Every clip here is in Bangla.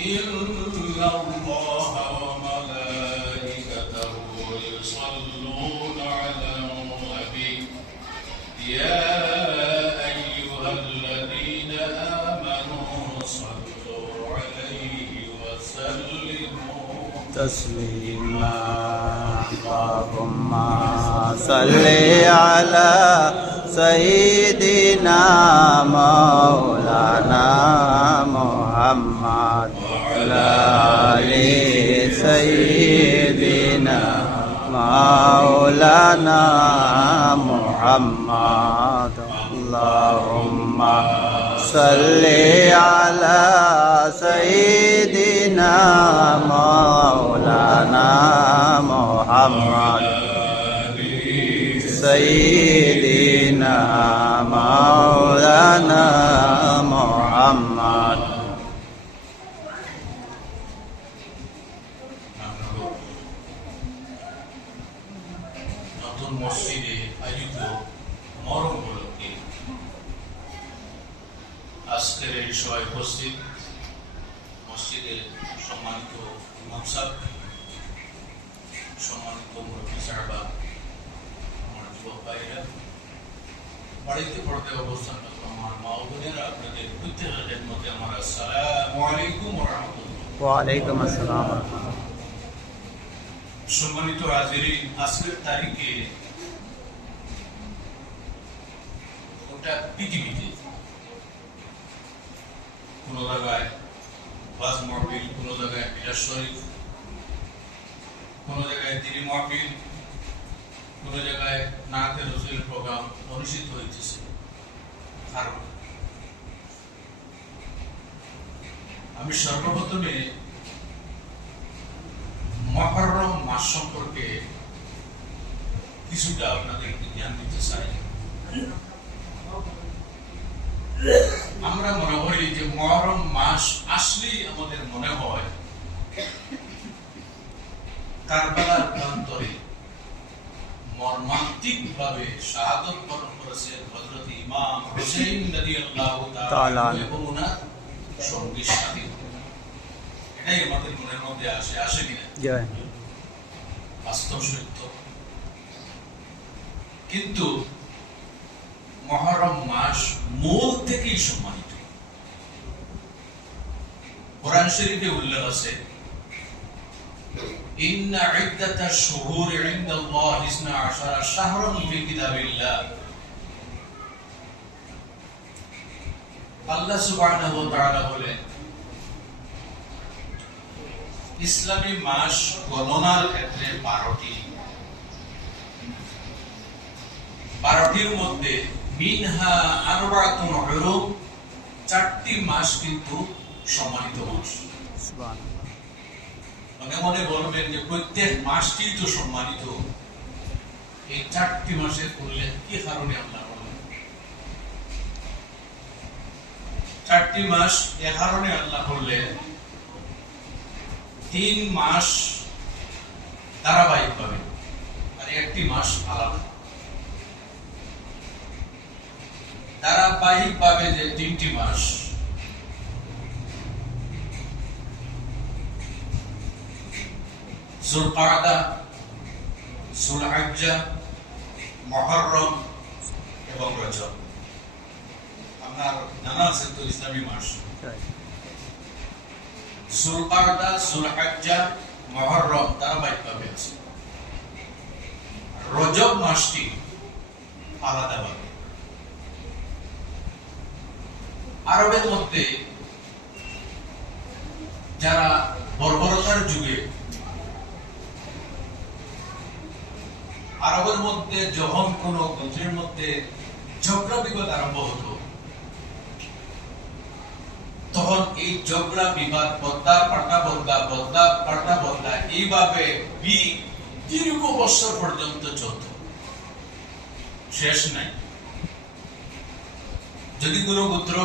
إن الله وملائكته يصلون على النبي يا أيها الذين آمنوا صلوا عليه وسلموا تسليما اللهم صل على سيدنا مولانا محمد وعلى آل سيدنا مولانا محمد اللهم صل على سيدنا مولانا محمد سيدنا مولانا محمد নতুন মসজিদে আয়োজিত মহরম উপলক্ষে আজকের এই সভায় উপস্থিত মসজিদের সম্মানিত ইমাম সাহেব, সম্মানিত মুরব্বী সাহেবা, আমার যুবক ভাইরা, বাড়িতে পড়তে অবস্থানরত আমার মা ও বোনেরা, আপনাদের প্রত্যেকের খেদমতে আমার আসসালামু আলাইকুম ওয়া রাহমাতুল্লাহ। ওয়া আলাইকুম আসসালাম। সম্মানিত হাজিরিন, আজকের তারিখে গোটা পৃথিবীতে কোন জায়গায় ওয়াজ মাহফিল, কোন জায়গায় মিলাদ শরীফ, কোন জায়গায় দিনী মাহফিল, কোন জায়গায় নাতে রসুলের প্রোগ্রাম অনুষ্ঠিত হইতেছে। কারণ আমি সর্বপ্রথমে মুহররম মাস সম্পর্কে কিছুটা আপনাদেরকে জ্ঞান দিতে চাই। আমরা মনে করি যে মুহররম মাস আসলেই আমাদের মনে হয় কারবালার প্রান্তরে মর্মান্তিক ভাবে শাহাদত বরণ করেছে হযরত ইমাম হুসাইন রাদিয়াল্লাহু তাআলা এবং ওনার সঙ্গী সাথী। এটাই আমাদের মনের মধ্যে আসে কিনা? বাস্তব সত্য। কিন্তু মুহররম মাস মূল থেকেই সম্মানিত। কোরআন শরীফে উল্লেখ আছে, ইন্না ইদ্দাতাশ শুহুরি ইনদাল্লাহি 12 শাহরান ফি কিতাবিল্লাহ। আল্লাহ সুবহানাহু ওয়া তাআলা বলেন, ইসলামী মাস গণনার ক্ষেত্রে 12টির মধ্যে মিনহা আরবাতুন হুরুম, 4টি মাস কিন্তু সম্মানিত মাস। মনে মনে বলবেন যে প্রত্যেক মাসটি তো সম্মানিত, এই 4টি মাসের উল্লেখ কি কারণে আল্লাহ বলেন? 4টি মাস এ কারণে আল্লাহ বললেন, 3 মাস ধারাবাহিক ভাবে আর 1টি মাস আলাদা। ধারাবাহিক ভাবে যে 3টি মাস, যুলকাদা, যুলহিজ্জা, মুহররম এবং রজব। আপনার জানা আছে তো ইসলামী মাস যুলকাদা, যুলহিজ্জা, মুহররম ধারাবাহিকভাবে আছে। রজব মাসটি আলাদাভাবে। আরবের মধ্যে যারা বর্বরতার যুগে, আরবের মধ্যে যখন কোন গোত্রের মধ্যে ঝগড়া বিবাদ আরম্ভ হতো, তখন এই ঝগড়া বিবাদ বদলা পাল্টা এইভাবে দীর্ঘ বছর পর্যন্ত চলত, শেষ নাই। যদি কোনো গোত্র,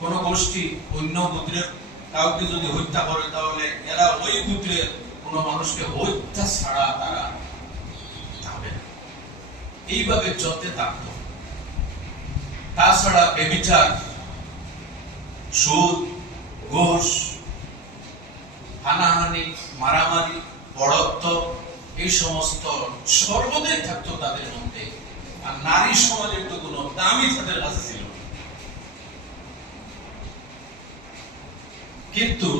কোন গোষ্ঠী অন্য গোত্রের কাউকে যদি হত্যা করে, তাহলে এরা ওই গোত্রের কোন মানুষকে হত্যা ছাড়া তারা থাকবে না। এইভাবে চলতে থাকত। তাছাড়া ব্যভিচার, সুদ, ঘুষ হানাহানি, মারামারি, বড়ত্ব এই সমস্ত সর্বদাই থাকতো তাদের মধ্যে। আর নারী সমাজের তো কোনো দামই তাদের কাছে ছিল না। কিন্তু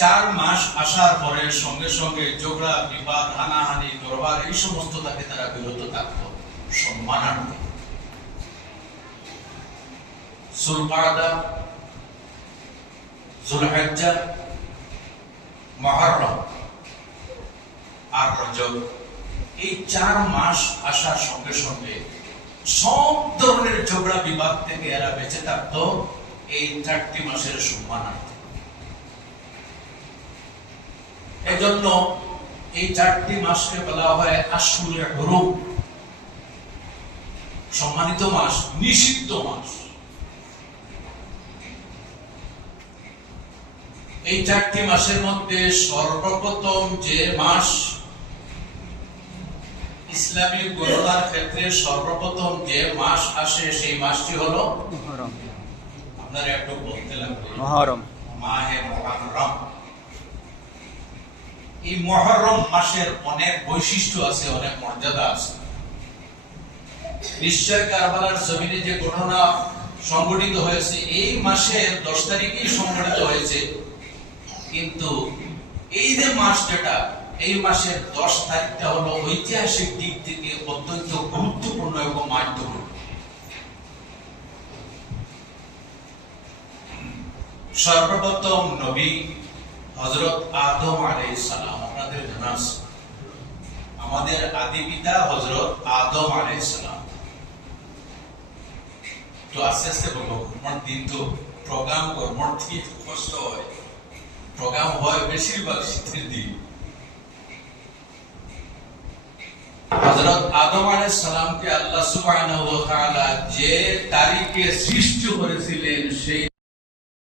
4 মাস আসার পরে সঙ্গে সঙ্গে ঝগড়া, বিবাদ, হানাহানি, দরবার এই সমস্ত তাকে তারা বিরত থাকতো সম্মানার্থে। যুলকাদা, যুলহিজ্জা, মুহররম আর রজব, এই 4 মাস আসার সঙ্গে সঙ্গে সব ধরনের ঝগড়া বিবাদ থেকে এরা বেঁচে থাকতো এই 4টি মাসের সম্মানার্থে। এজন্য এই 4টি মাসকে বলা হয় আশহুরে হুরুম, সম্মানিত মাস, নিষিদ্ধ মাস। এই 4টি মাসের মধ্যে সর্বপ্রথম যে মাস ইসলামী গণনার ক্ষেত্রে সর্বপ্রথম যে মাস আসে সেই মাসটি হলো মুহররম। আপনারা একটু বলতে লাগবে মুহররম। মাহে মুহররম। এই মুহররম মাসের অনেক বৈশিষ্ট্য আছে, অনেক মর্যাদা আছে। নিশ্চয় কারবালার জমিনে যে ঘটনা সংঘটিত হয়েছে এই মাসের 10 তারিখেই সংঘটিত হয়েছে, কিন্তু এই যে মাস যেটা, এই মাসের 10 তারিখটা হলো ঐতিহাসিক দিক থেকে অত্যন্ত গুরুত্বপূর্ণ এবং মাধ্যমপূর্ণ। সর্বপ্রথম নবী হযরত আদম আলাইহিস সালাম, আপনাদের জানা আছে আমাদের আদি পিতা হযরত আদম আলাইহিস সালাম। তো আস্তে আস্তে বলবো, আমার দিন তো প্রোগ্রাম কর্মর ঠিক কষ্ট হয়, প্রোগ্রাম হয় বেশিরভাগ শীতের দিন। হযরত আদম আলাইহিস সালামকে আল্লাহ সুবহানাহু ওয়া তাআলা যে তারিখে সৃষ্টি করেছিলেন সেই